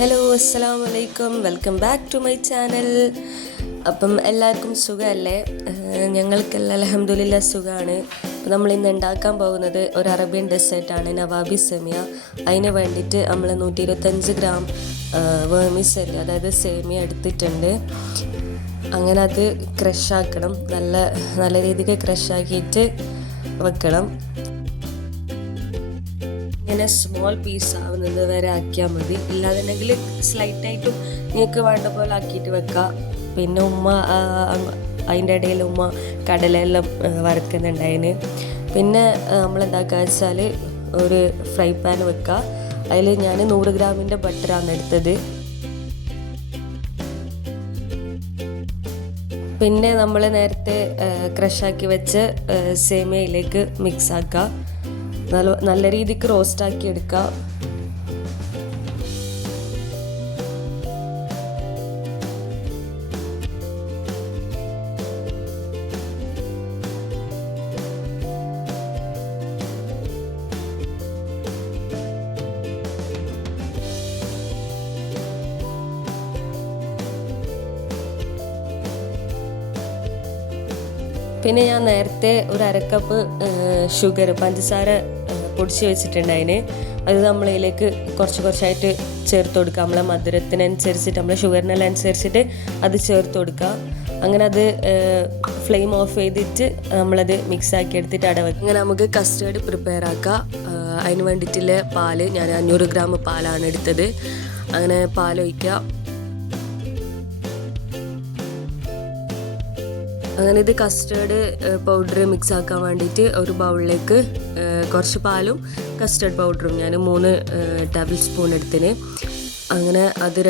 Hello അസ്സാം വലൈക്കും welcome back to my channel അപ്പം എല്ലാവർക്കും സുഖമല്ലേ? ഞങ്ങൾക്കെല്ലാം അലഹമ്മദില്ല സുഖമാണ് അപ്പം നമ്മൾ ഇന്ന് ഉണ്ടാക്കാൻ പോകുന്നത് ഒരു അറേബ്യൻ ഡെസേർട്ടാണ് നവാബി സെമിയ. അതിന് വേണ്ടിയിട്ട് നമ്മൾ നൂറ്റി ഇരുപത്തഞ്ച് ഗ്രാം വേമിസെൽ അതായത് സേമിയ എടുത്തിട്ടുണ്ട്. അങ്ങനെ അത് ക്രഷാക്കണം നല്ല നല്ല രീതിക്ക് ക്രഷാക്കിയിട്ട് വെക്കണം. ഇങ്ങനെ സ്മോൾ പീസ് ആവുന്നത് വരെ ആക്കിയാൽ മതി. ഇല്ലാതെന്നെങ്കിൽ സ്ലൈറ്റ് ആയിട്ടും നിങ്ങൾക്ക് വേണ്ട പോലെ ആക്കിയിട്ട് വെക്കാം. പിന്നെ ഉമ്മ അതിന്റെ ഇടയിൽ ഉമ്മ കടലെല്ലാം വറുക്കുന്നുണ്ടായിന്. പിന്നെ നമ്മൾ എന്താക്കുക വെച്ചാൽ ഒരു ഫ്രൈ പാൻ വെക്കുക അതിൽ ഞാൻ നൂറ് ഗ്രാമിന്റെ ബട്ടറാണ് എടുത്തത്. പിന്നെ നമ്മൾ നേരത്തെ ക്രഷാക്കി വെച്ച് സേമിയയിലേക്ക് മിക്സ് ആക്കുക നല്ല നല്ല രീതിക്ക് റോസ്റ്റ് ആക്കി എടുക്കുക പിന്നെ ഞാൻ നേരത്തെ ഒരു അരക്കപ്പ് ഷുഗർ പഞ്ചസാര ഏഹ്, വെച്ചിട്ടുണ്ട് അതിന് അത് നമ്മളതിലേക്ക് കുറച്ച് കുറച്ചായിട്ട് ചേർത്ത് കൊടുക്കുക. നമ്മളെ മധുരത്തിനനുസരിച്ചിട്ട് നമ്മളെ ഷുഗറിനെല്ലാം അനുസരിച്ചിട്ട് അത് ചേർത്ത് കൊടുക്കുക. അങ്ങനെ അത് ഫ്ലെയിം ഓഫ് ചെയ്തിട്ട് നമ്മളത് മിക്സ് ആക്കി എടുത്തിട്ട് അടവ് അങ്ങനെ നമുക്ക് കസ്റ്റേർഡ് പ്രിപ്പയർ ആക്കാം. അതിന് വേണ്ടിയിട്ടുള്ള പാൽ ഞാൻ അഞ്ഞൂറ് ഗ്രാം പാലാണ് എടുത്തത്. അങ്ങനെ പാലൊഴിക്കുക. അങ്ങനെ ഇത് കസ്റ്റേർഡ് പൗഡർ മിക്സ് ആക്കാൻ വേണ്ടിയിട്ട് ഒരു ബൗളിലേക്ക് കുറച്ച് പാലും കസ്റ്റേർഡ് പൗഡറും ഞാൻ മൂന്ന് ടേബിൾ സ്പൂൺ എടുത്തിന്. അങ്ങനെ അത്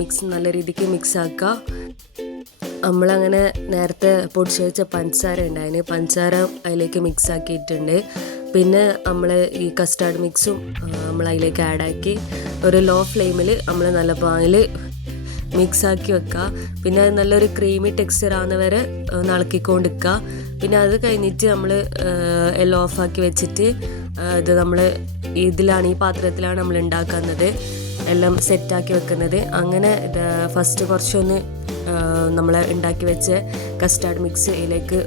മിക്സ് നല്ല രീതിക്ക് മിക്സ് ആക്കുക നമ്മളങ്ങനെ നേരത്തെ പൊടിച്ച് വെച്ച പഞ്ചസാര ഉണ്ടായിന്. പഞ്ചസാര അതിലേക്ക് മിക്സ് ആക്കിയിട്ടുണ്ട്. പിന്നെ നമ്മൾ ഈ കസ്റ്റാർഡ് മിക്സും നമ്മൾ അതിലേക്ക് ആഡാക്കി ഒരു ലോ ഫ്ലെയിമിൽ നമ്മൾ നല്ല പാങ്ങിൽ മിക്സ് ആക്കി വെക്കുക പിന്നെ അത് നല്ലൊരു ക്രീമി ടെക്സ്ചർ ആവുന്ന വരെ ഒന്ന് പിന്നെ അത് കഴിഞ്ഞിട്ട് നമ്മൾ എല്ലാം ഓഫാക്കി വെച്ചിട്ട് ഇത് നമ്മൾ ഇതിലാണ് ഈ പാത്രത്തിലാണ് നമ്മൾ ഉണ്ടാക്കുന്നത് എല്ലാം സെറ്റാക്കി വെക്കുന്നത്. അങ്ങനെ ഫസ്റ്റ് കുറച്ചൊന്ന് നമ്മൾ ഉണ്ടാക്കി വെച്ച കസ്റ്റാർഡ് മിക്സ് ഇതിലേക്ക്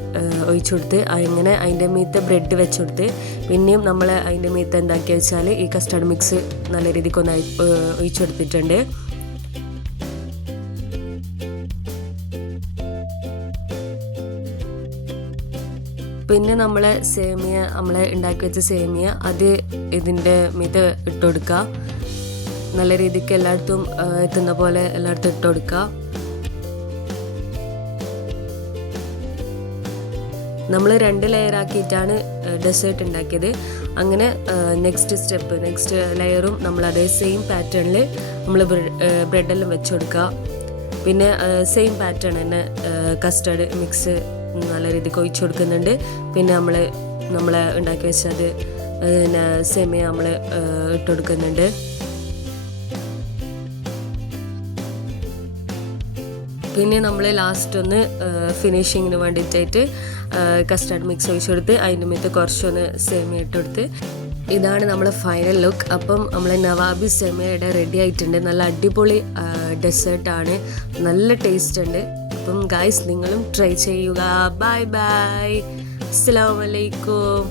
ഒഴിച്ചു കൊടുത്ത് അങ്ങനെ അതിന്റെ മീത്ത് ബ്രെഡ് വെച്ച് കൊടുത്ത് പിന്നെയും നമ്മൾ അതിന്റെ മീത്ത് എന്താക്കി വെച്ചാൽ ഈ കസ്റ്റാർഡ് മിക്സ് നല്ല രീതിക്ക് ഒന്ന് ഒഴിച്ചു കൊടുത്തിട്ടുണ്ട്. പിന്നെ നമ്മളെ സേമിയ നമ്മളെ ഉണ്ടാക്കി വെച്ച സേമിയ അത് ഇതിന്റെ മീത് ഇട്ട് കൊടുക്കുക നല്ല രീതിക്ക് എല്ലായിടത്തും എത്തുന്ന പോലെ എല്ലായിടത്തും ഇട്ട് കൊടുക്കുക നമ്മൾ രണ്ട് ലെയർ ആക്കിയിട്ടാണ് ഡെസേർട്ട് ഉണ്ടാക്കിയത് അങ്ങനെ നെക്സ്റ്റ് സ്റ്റെപ്പ് നെക്സ്റ്റ് ലെയറും നമ്മൾ അതേ സെയിം പാറ്റേണിൽ നമ്മൾ ബ്രെഡെല്ലാം വെച്ച് കൊടുക്കുക പിന്നെ സെയിം പാറ്റേൺ തന്നെ കസ്റ്റർഡ് മിക്സ് നല്ല രീതിക്ക് ഒഴിച്ചു കൊടുക്കുന്നുണ്ട്. പിന്നെ നമ്മൾ നമ്മൾ ഉണ്ടാക്കി വെച്ചത് പിന്നെ സെമിയ നമ്മൾ ഇട്ട് കൊടുക്കുന്നുണ്ട്. പിന്നെ നമ്മൾ ലാസ്റ്റ് ഒന്ന് ഫിനിഷിങ്ങിന് വേണ്ടിയിട്ടായിട്ട് കസ്റ്റാർഡ് മിക്സ് ഒഴിച്ചു കൊടുത്ത് അതിന്റെ മീത്ത് കുറച്ചൊന്ന് സേമിയ ഇട്ട് കൊടുത്ത്. ഇതാണ് നമ്മളെ ഫൈനൽ ലുക്ക് അപ്പം നമ്മളെ നവാബി സെമയുടെ റെഡി ആയിട്ടുണ്ട്. നല്ല അടിപൊളി ഡെസേർട്ടാണ് നല്ല ടേസ്റ്റ് ഉണ്ട്. അപ്പം ഗായ്സ് നിങ്ങളും ട്രൈ ചെയ്യുക. ബൈ ബൈ അസ്സാം വലൈക്കും